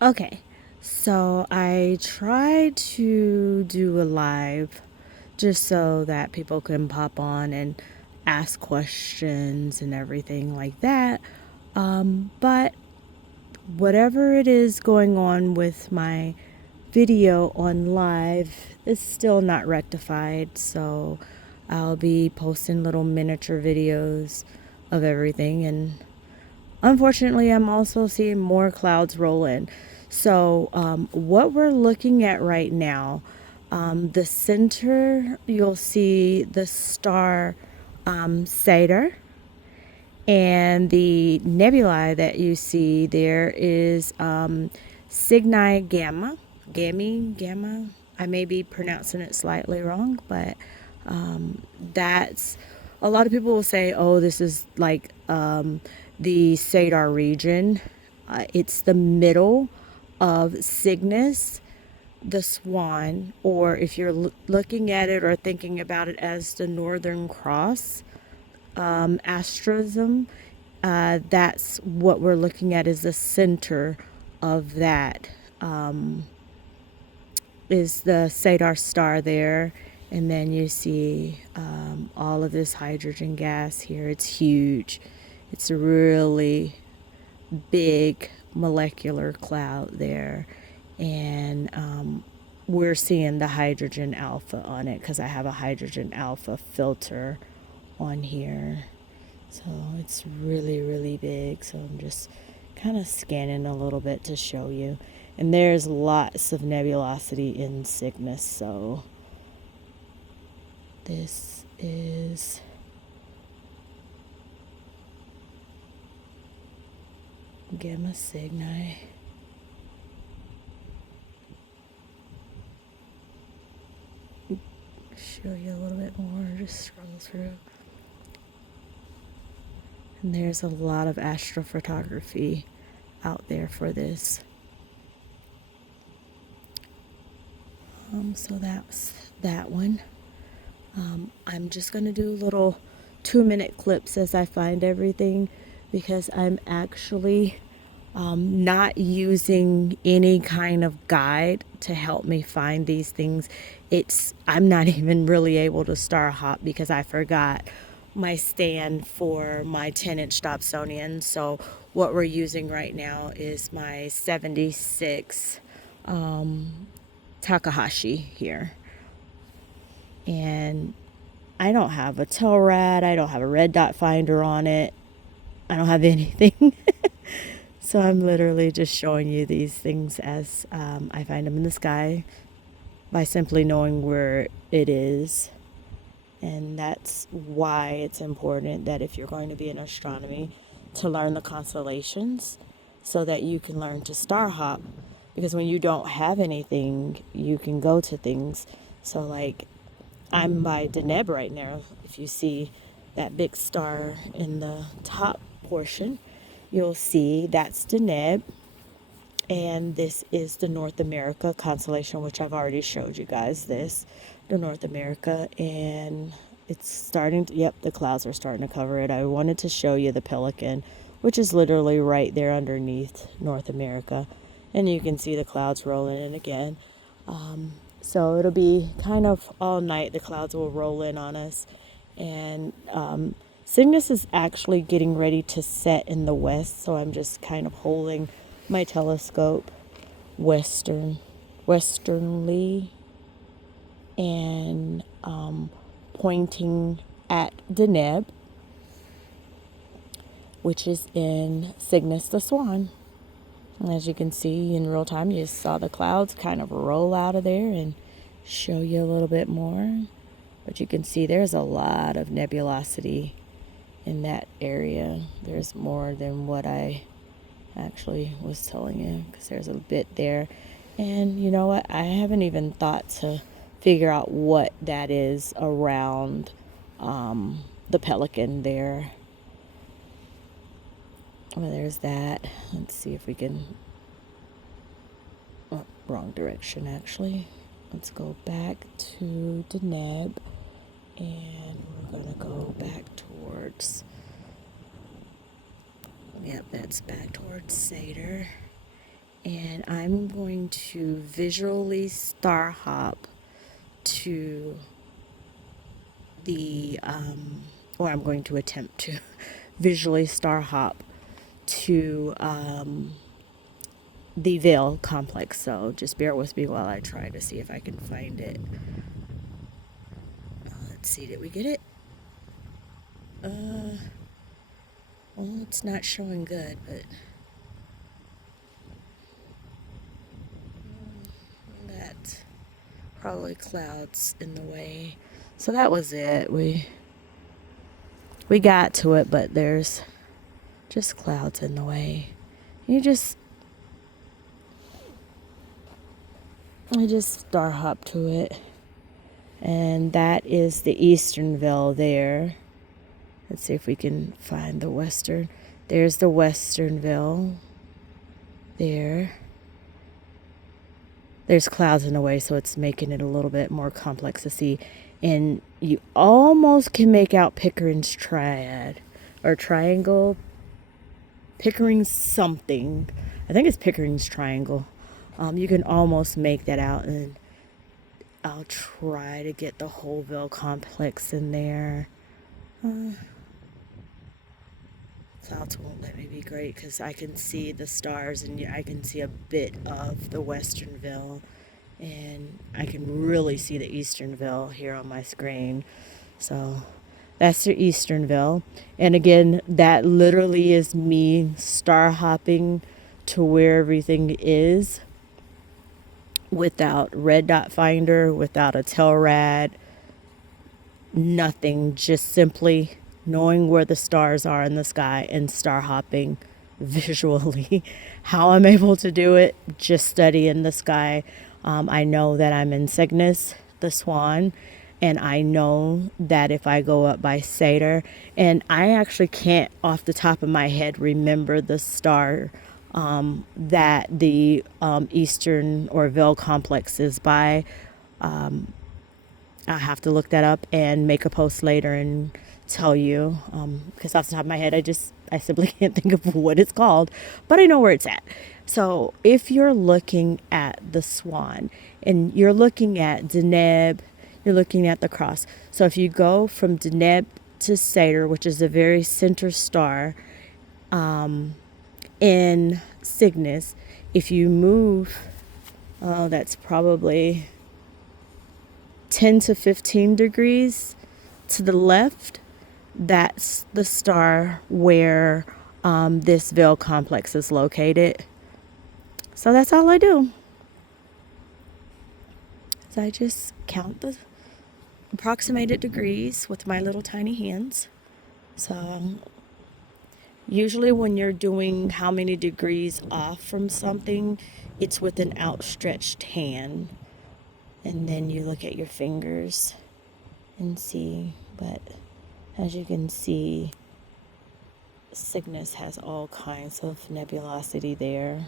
Okay, so I tried to do a live just so that people can pop on and ask questions and everything like that. But whatever it is going on with my video on live is still not rectified, so I'll be posting little miniature videos of everything. And unfortunately, I'm also seeing more clouds roll in. So, what we're looking at right now, the center, you'll see the star Sadar, and the nebulae that you see there is Cygni Gamma. I may be pronouncing it slightly wrong, but that's a lot of people will say, oh, this is like the Sadar region. It's the middle of Cygnus, the swan, or if you're looking at it or thinking about it as the Northern Cross asterism, that's what we're looking at is the center of that. Is the Sadar star there, and then you see all of this hydrogen gas here. It's huge. It's a really big molecular cloud there, and we're seeing the hydrogen alpha on it because I have a hydrogen alpha filter on here. So it's really, really big. So I'm just kind of scanning a little bit to show you. And there's lots of nebulosity in Cygnus. So this is Gamma Cygni. Show you a little bit more, just scroll through. And there's a lot of astrophotography out there for this. So that's that one. I'm just going to do little 2-minute clips as I find everything, because I'm actually not using any kind of guide to help me find these things. I'm not even really able to star hop because I forgot my stand for my 10-inch Dobsonian. So what we're using right now is my 76 Takahashi here. And I don't have a tail rad, I don't have a red dot finder on it, I don't have anything. So I'm literally just showing you these things as I find them in the sky by simply knowing where it is. And that's why it's important that if you're going to be in astronomy, to learn the constellations so that you can learn to star hop. Because when you don't have anything, you can go to things. So like I'm by Deneb right now. If you see that big star in the top portion, you'll see that's Deneb. And this is the North America constellation, which I've already showed you guys this, the North America. And it's starting to, yep, the clouds are starting to cover it. I wanted to show you the Pelican, which is literally right there underneath North America. And you can see the clouds rolling in again. So it'll be kind of all night, the clouds will roll in on us. And Cygnus is actually getting ready to set in the west, so I'm just kind of holding my telescope westernly and pointing at Deneb, which is in Cygnus the Swan. And as you can see in real time, you just saw the clouds kind of roll out of there and show you a little bit more. But you can see there's a lot of nebulosity in that area. There's more than what I actually was telling you, because there's a bit there. And you know what? I haven't even thought to figure out what that is around the Pelican there. Well, there's that. Let's see if we can... Oh, wrong direction, actually. Let's go back to Deneb, and we're going to go back towards... Yep, that's back towards Sadar. And I'm going to visually star hop to the, or I'm going to attempt to visually star hop to the Veil complex. So just bear with me while I try to see if I can find it. Let's see, did we get it? Well, it's not showing good, but that probably clouds in the way. So that was it. We got to it, but there's just clouds in the way. I just star hop to it. And that is the eastern veil there. Let's see if we can find the western. There's the western veil there. There's clouds in the way, so it's making it a little bit more complex to see. And you almost can make out Pickering's triad or triangle. Pickering's something. I think it's Pickering's triangle. You can almost make that out, and I'll try to get the whole veil complex in there. Clouds won't let me be great because I can see the stars and I can see a bit of the western veil, and I can really see the eastern veil here on my screen. So that's the eastern veil. And again, that literally is me star hopping to where everything is without red dot finder, without a tail rad, nothing, just simply knowing where the stars are in the sky and star hopping visually. How I'm able to do it, just studying the sky. I know that I'm in Cygnus, the swan, and I know that if I go up by Sadar, and I actually can't off the top of my head remember the star that the eastern or veil complex is by. I'll have to look that up and make a post later and tell you, because off the top of my head, I simply can't think of what it's called, but I know where it's at. So if you're looking at the swan and you're looking at Deneb, you're looking at the cross. So if you go from Deneb to Sadar, which is the very center star in Cygnus, if you move, that's probably 10 to 15 degrees to the left, that's the star where this veil complex is located. So that's all I do. So I just count the approximated degrees with my little tiny hands. So usually when you're doing how many degrees off from something, it's with an outstretched hand. And then you look at your fingers and see, but as you can see, Cygnus has all kinds of nebulosity there.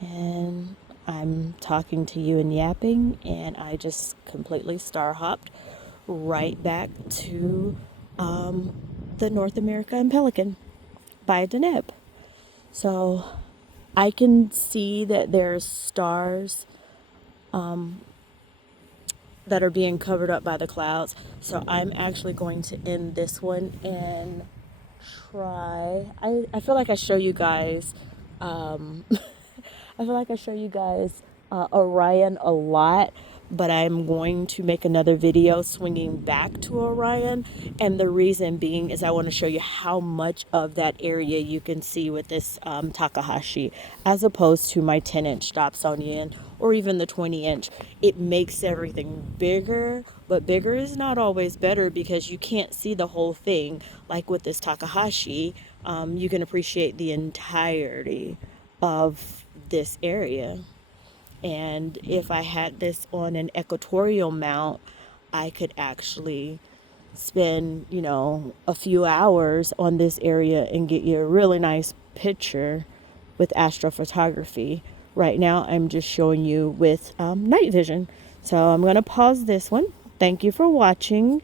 And I'm talking to you and yapping, and I just completely star hopped right back to the North America and Pelican by Deneb. So I can see that there's stars that are being covered up by the clouds. So I'm actually going to end this one and try. I feel like I show you guys. I feel like I show you guys Orion a lot, but I'm going to make another video swinging back to Orion, and the reason being is I want to show you how much of that area you can see with this Takahashi, as opposed to my 10-inch Dobsonian or even the 20-inch. It makes everything bigger, but bigger is not always better because you can't see the whole thing. Like with this Takahashi, you can appreciate the entirety of this area. And if I had this on an equatorial mount, I could actually spend, a few hours on this area and get you a really nice picture with astrophotography. Right now, I'm just showing you with night vision. So I'm going to pause this one. Thank you for watching.